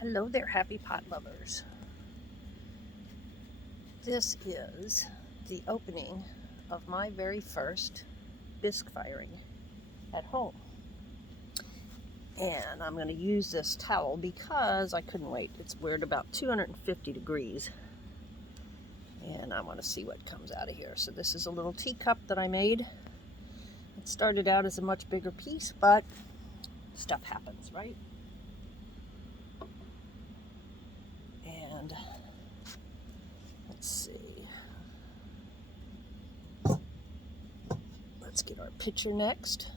Hello there, happy pot lovers. This is the opening of my very first bisque firing at home. And I'm going to use this towel because I couldn't wait. We're at about 250 degrees. And I want to see what comes out of here. So this is a little teacup that I made. It started out as a much bigger piece, but stuff happens, right? And let's see. Let's get our pitcher next.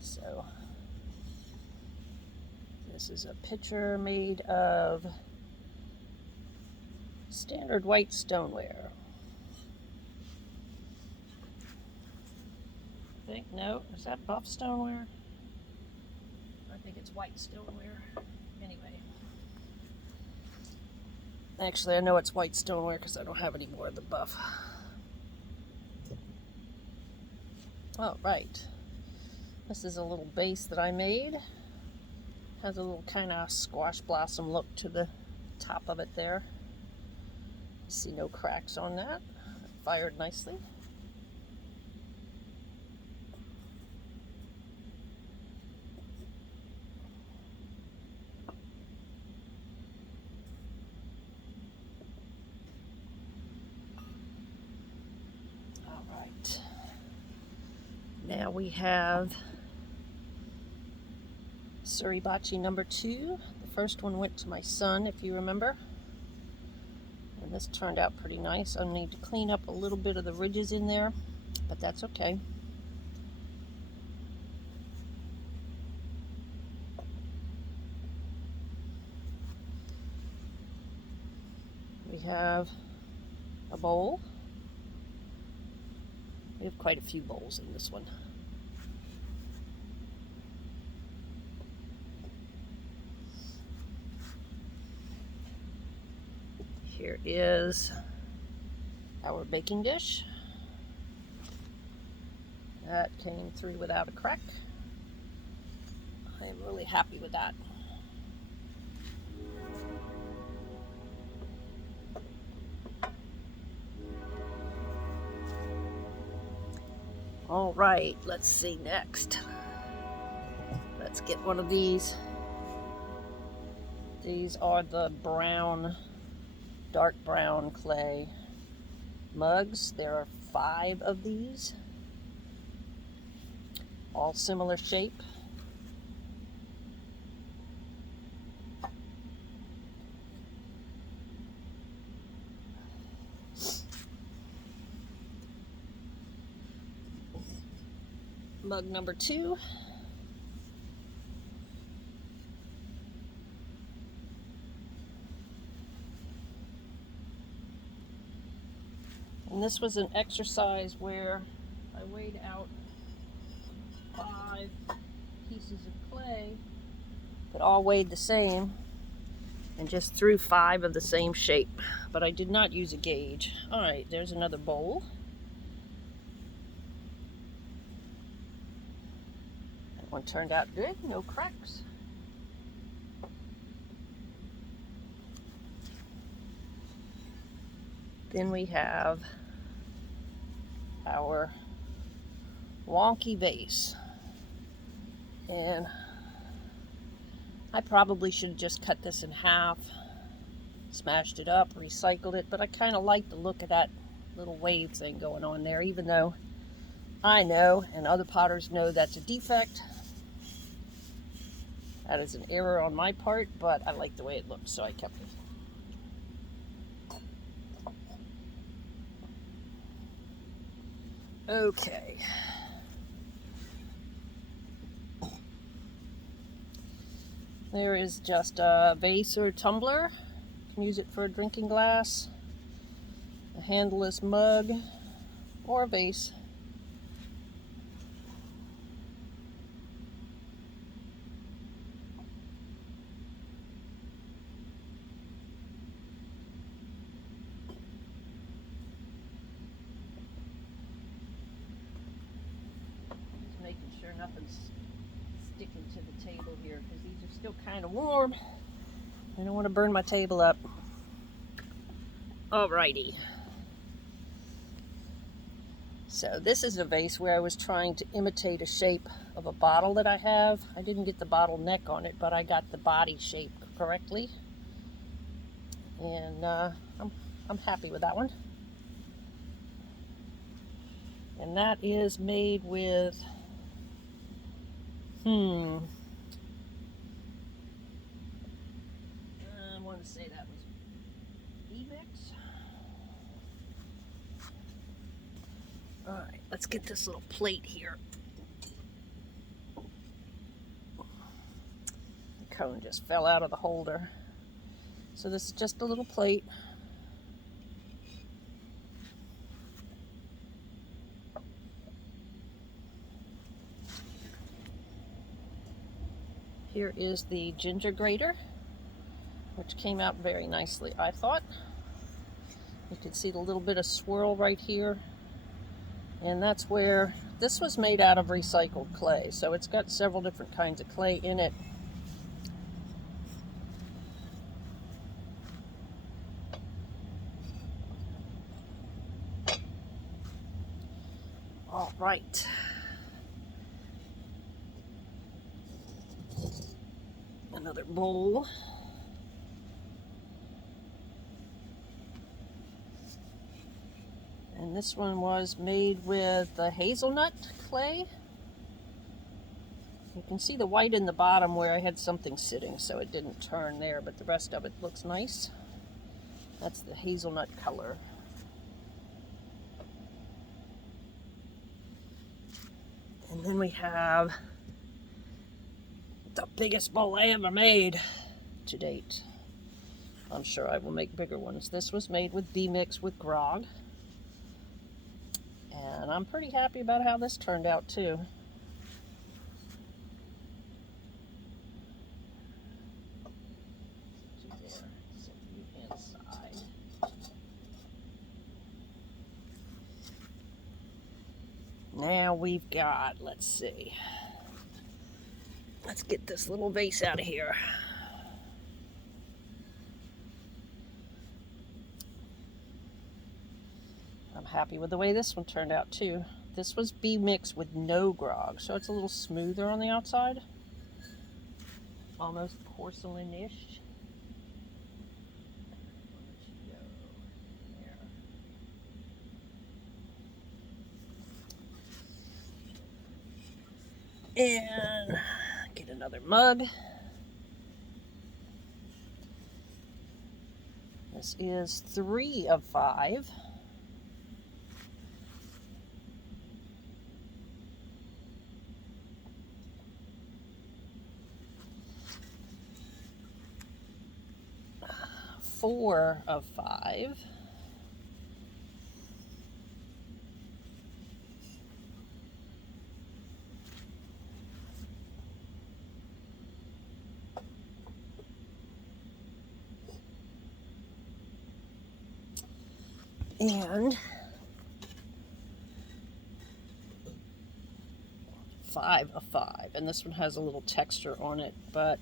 So this is a pitcher made of standard white stoneware. I think, no, is that buff stoneware? I think it's white stoneware. Anyway. Actually, I know it's white stoneware because I don't have any more of the buff. Oh, right. This is a little base that I made. Has a little kind of squash blossom look to the top of it there. See no cracks on that. It fired nicely. All right. Now we have Suribachi Number Two. The first one went to my son, if you remember. And this turned out pretty nice. I need to clean up a little bit of the ridges in there, but that's okay. We have a bowl. We have quite a few bowls in this one. Here is our baking dish. That came through without a crack. I am really happy with that. All right, let's see next. Let's get one of these. These are the brown, dark brown clay mugs. There are 5 of these, all similar shape. Mug number 2. And this was an exercise where I weighed out 5 pieces of clay that all weighed the same and just threw 5 of the same shape. But I did not use a gauge. All right, there's another bowl. That one turned out good, no cracks. Then we have our wonky vase. And I probably should have just cut this in half, smashed it up, recycled it, but I kind of like the look of that little wave thing going on there, even though I know and other potters know that's a defect. That is an error on my part, but I like the way it looks, so I kept it. Okay. There is just a vase or tumbler. You can use it for a drinking glass, a handleless mug, or a vase. Just making sure nothing's sticking into the table here because these are still kind of warm. I don't want to burn my table up. Alrighty. So this is a vase where I was trying to imitate a shape of a bottle that I have. I didn't get the bottle neck on it, but I got the body shape correctly. And I'm happy with that one. And that is made with, I want to say that was Bisque. Alright, let's get this little plate here. The cone just fell out of the holder. So this is just a little plate. Here is the ginger grater, which came out very nicely, I thought. You can see the little bit of swirl right here. And that's where, this was made out of recycled clay, so it's got several different kinds of clay in it. All right. Another bowl. And this one was made with the hazelnut clay. You can see the white in the bottom where I had something sitting, so it didn't turn there, but the rest of it looks nice. That's the hazelnut color. And then we have the biggest bowl I ever made to date. I'm sure I will make bigger ones. This was made with Bisque with grog. And I'm pretty happy about how this turned out too. Now we've got, let's see. Let's get this little vase out of here. I'm happy with the way this one turned out too. This was Bisque with no grog, so it's a little smoother on the outside. Almost porcelain-ish. And get another mug. This is 3 of 5. Four of 5. And 5 of 5. And this one has a little texture on it, but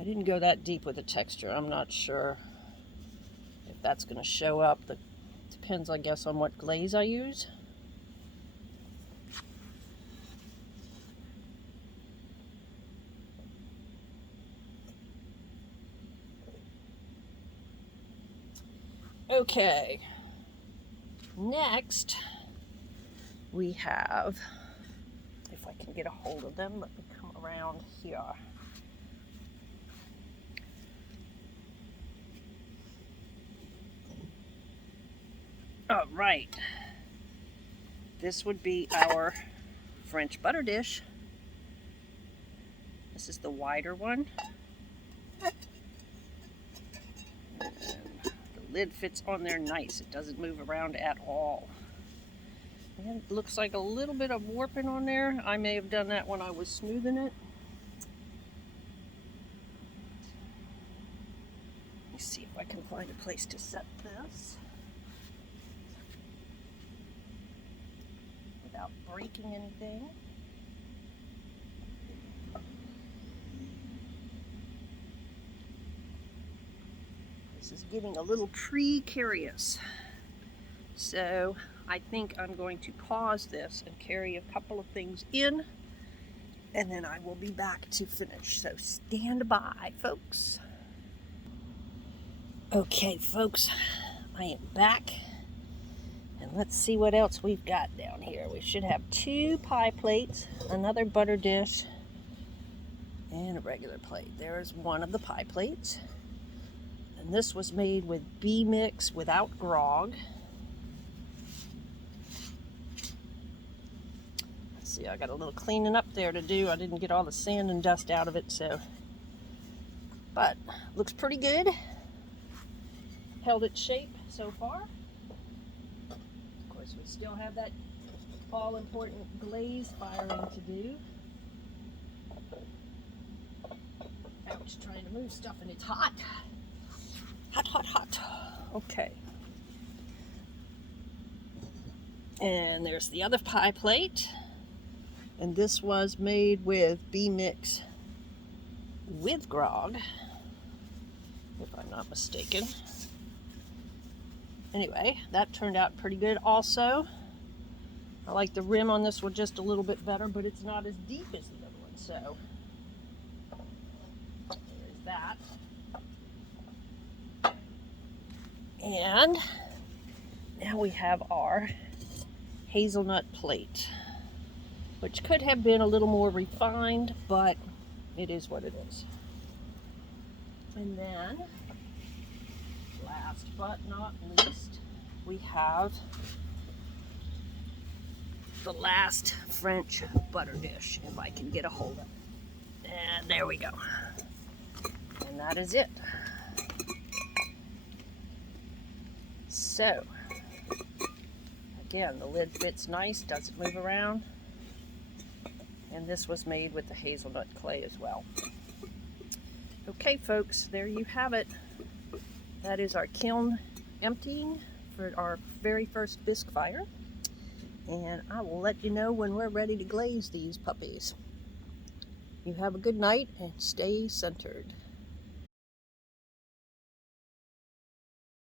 I didn't go that deep with the texture. I'm not sure if that's going to show up. That depends, I guess, on what glaze I use. Okay, next we have, if I can get a hold of them, let me come around here. All right, this would be our French butter dish. This is the wider one. Lid fits on there nice. It doesn't move around at all. And it looks like a little bit of warping on there. I may have done that when I was smoothing it. Let me see if I can find a place to set this without breaking anything. This is getting a little precarious. So I think I'm going to pause this and carry a couple of things in, and then I will be back to finish. So stand by, folks. Okay, folks, I am back. And let's see what else we've got down here. We should have 2 pie plates, another butter dish, and a regular plate. There's one of the pie plates. And this was made with bee mix without grog. Let's see, I got a little cleaning up there to do. I didn't get all the sand and dust out of it, so. But looks pretty good. Held its shape so far. Of course, we still have that all-important glaze firing to do. Ouch, trying to move stuff and it's hot. Hot, hot, hot. Okay. And there's the other pie plate. And this was made with bee mix with grog, if I'm not mistaken. Anyway, that turned out pretty good also. I like the rim on this one just a little bit better, but it's not as deep as the other one, so there's that. And now we have our hazelnut plate, which could have been a little more refined, but it is what it is. And then, last but not least, we have the last French butter dish, if I can get a hold of it. And there we go. And that is it. So, again, the lid fits nice, doesn't move around. And this was made with the hazelnut clay as well. Okay, folks, there you have it. That is our kiln emptying for our very first bisque fire. And I will let you know when we're ready to glaze these puppies. You have a good night and stay centered.